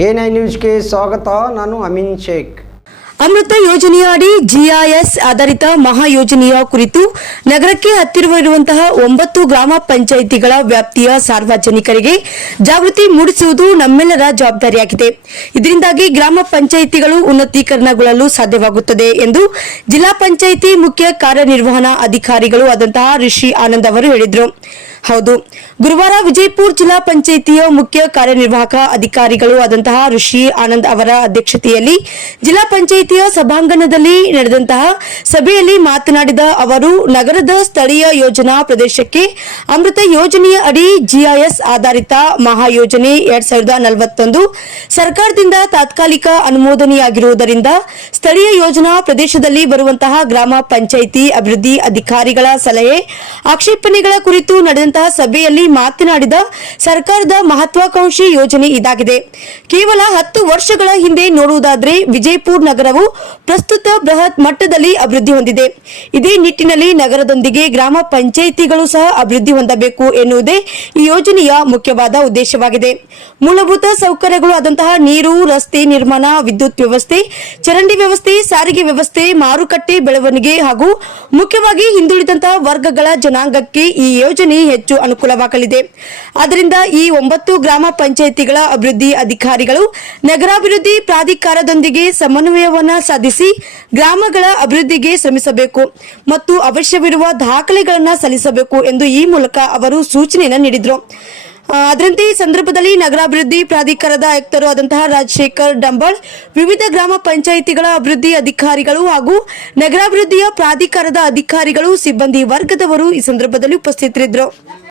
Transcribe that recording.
A9 ನ್ಯೂಸ್ಗೆ ಸ್ವಾಗತ. ನಾನು ಅಮೀನ್ ಶೇಖ್. ಅಮೃತ ಯೋಜನೆಯ ಅಡಿ ಜಿಐಎಸ್ ಆಧಾರಿತ ಮಹಾ ಯೋಜನೆಯ ಕುರಿತು ನಗರಕ್ಕೆ ಹತ್ತಿರವಿರುವಂತಹ 9 ಗ್ರಾಮ ಪಂಚಾಯಿತಿಗಳ ವ್ಯಾಪ್ತಿಯ ಸಾರ್ವಜನಿಕರಿಗೆ ಜಾಗೃತಿ ಮೂಡಿಸುವುದು ನಮ್ಮೆಲ್ಲರ ಜವಾಬ್ದಾರಿಯಾಗಿದೆ. ಇದರಿಂದಾಗಿ ಗ್ರಾಮ ಪಂಚಾಯಿತಿಗಳು ಉನ್ನತೀಕರಣಗೊಳ್ಳಲು ಸಾಧ್ಯವಾಗುತ್ತದೆ ಎಂದು ಜಿಲ್ಲಾ ಪಂಚಾಯಿತಿ ಮುಖ್ಯ ಕಾರ್ಯನಿರ್ವಹಣಾ ಅಧಿಕಾರಿಗಳು ಆದಂತಹ ಋಷಿ ಆನಂದ್ ಅವರು ಹೇಳಿದರು. ಹೌದು, ಗುರುವಾರ ವಿಜಯಪುರ ಜಿಲ್ಲಾ ಪಂಚಾಯಿತಿಯ ಮುಖ್ಯ ಕಾರ್ಯನಿರ್ವಾಹಕ ಅಧಿಕಾರಿಗಳು ಆದಂತಹ ಋಷಿ ಆನಂದ್ ಅವರ ಅಧ್ಯಕ್ಷತೆಯಲ್ಲಿ ಜಿಲ್ಲಾ ಪಂಚಾಯಿತಿಯ ಸಭಾಂಗಣದಲ್ಲಿ ನಡೆದಂತಹ ಸಭೆಯಲ್ಲಿ ಮಾತನಾಡಿದ ಅವರು, ನಗರದ ಸ್ಥಳೀಯ ಯೋಜನಾ ಪ್ರದೇಶಕ್ಕೆ ಅಮೃತ ಯೋಜನೆಯ ಅಡಿ ಜಿಐಎಸ್ ಆಧಾರಿತ ಮಹಾಯೋಜನೆ 2041 ಸರ್ಕಾರದಿಂದ ತಾತ್ಕಾಲಿಕ ಅನುಮೋದನೆಯಾಗಿರುವುದರಿಂದ ಸ್ಥಳೀಯ ಯೋಜನಾ ಪ್ರದೇಶದಲ್ಲಿ ಬರುವಂತಹ ಗ್ರಾಮ ಪಂಚಾಯಿತಿ ಅಭಿವೃದ್ಧಿ ಅಧಿಕಾರಿಗಳ ಸಲಹೆ ಆಕ್ಷೇಪಣೆಗಳ ಕುರಿತು ನಡೆದ ಸಭೆಯಲ್ಲಿ ಮಾತನಾಡಿದ ಸರ್ಕಾರದ ಮಹತ್ವಾಕಾಂಕ್ಷಿ ಯೋಜನೆ ಇದಾಗಿದೆ. ಕೇವಲ 10 ವರ್ಷಗಳ ಹಿಂದೆ ನೋಡುವುದಾದರೆ ವಿಜಯಪುರ ನಗರವು ಪ್ರಸ್ತುತ ಬೃಹತ್ ಮಟ್ಟದಲ್ಲಿ ಅಭಿವೃದ್ಧಿ ಹೊಂದಿದೆ. ಇದೇ ನಿಟ್ಟಿನಲ್ಲಿ ನಗರದೊಂದಿಗೆ ಗ್ರಾಮ ಪಂಚಾಯಿತಿಗಳು ಸಹ ಅಭಿವೃದ್ಧಿ ಹೊಂದಬೇಕು ಎನ್ನುವುದೇ ಈ ಯೋಜನೆಯ ಮುಖ್ಯವಾದ ಉದ್ದೇಶವಾಗಿದೆ. ಮೂಲಭೂತ ಸೌಕರ್ಯಗಳು ಆದಂತಹ ನೀರು, ರಸ್ತೆ ನಿರ್ಮಾಣ, ವಿದ್ಯುತ್ ವ್ಯವಸ್ಥೆ, ಚರಂಡಿ ವ್ಯವಸ್ಥೆ, ಸಾರಿಗೆ ವ್ಯವಸ್ಥೆ, ಮಾರುಕಟ್ಟೆ ಬೆಳವಣಿಗೆ ಹಾಗೂ ಮುಖ್ಯವಾಗಿ ಹಿಂದುಳಿದಂತಹ ವರ್ಗಗಳ ಜನಾಂಗಕ್ಕೆ ಈ ಯೋಜನೆ ಹೆಚ್ಚು ಅನುಕೂಲವಾಗಲಿದೆ. ಆದ್ದರಿಂದ ಈ 9 ಗ್ರಾಮ ಪಂಚಾಯಿತಿಗಳ ಅಭಿವೃದ್ಧಿ ಅಧಿಕಾರಿಗಳು ನಗರಾಭಿವೃದ್ಧಿ ಪ್ರಾಧಿಕಾರದೊಂದಿಗೆ ಸಮನ್ವಯವನ್ನು ಸಾಧಿಸಿ ಗ್ರಾಮಗಳ ಅಭಿವೃದ್ಧಿಗೆ ಶ್ರಮಿಸಬೇಕು ಮತ್ತು ಅವಶ್ಯವಿರುವ ದಾಖಲೆಗಳನ್ನು ಸಲ್ಲಿಸಬೇಕು ಎಂದು ಈ ಮೂಲಕ ಅವರು ಸೂಚನೆಯನ್ನು ನೀಡಿದರು. ಅದರಂತೆ ಈ ಸಂದರ್ಭದಲ್ಲಿ ನಗರಾಭಿವೃದ್ಧಿ ಪ್ರಾಧಿಕಾರದ ಆಯುಕ್ತರು ಆದಂತಹ ರಾಜಶೇಖರ್ ಡಂಬಾಳ್, ವಿವಿಧ ಗ್ರಾಮ ಪಂಚಾಯಿತಿಗಳ ಅಭಿವೃದ್ಧಿ ಅಧಿಕಾರಿಗಳು ಹಾಗೂ ನಗರಾಭಿವೃದ್ಧಿಯ ಪ್ರಾಧಿಕಾರದ ಅಧಿಕಾರಿಗಳು, ಸಿಬ್ಬಂದಿ ವರ್ಗದವರು ಈ ಸಂದರ್ಭದಲ್ಲಿ ಉಪಸ್ಥಿತರಿದ್ದರು.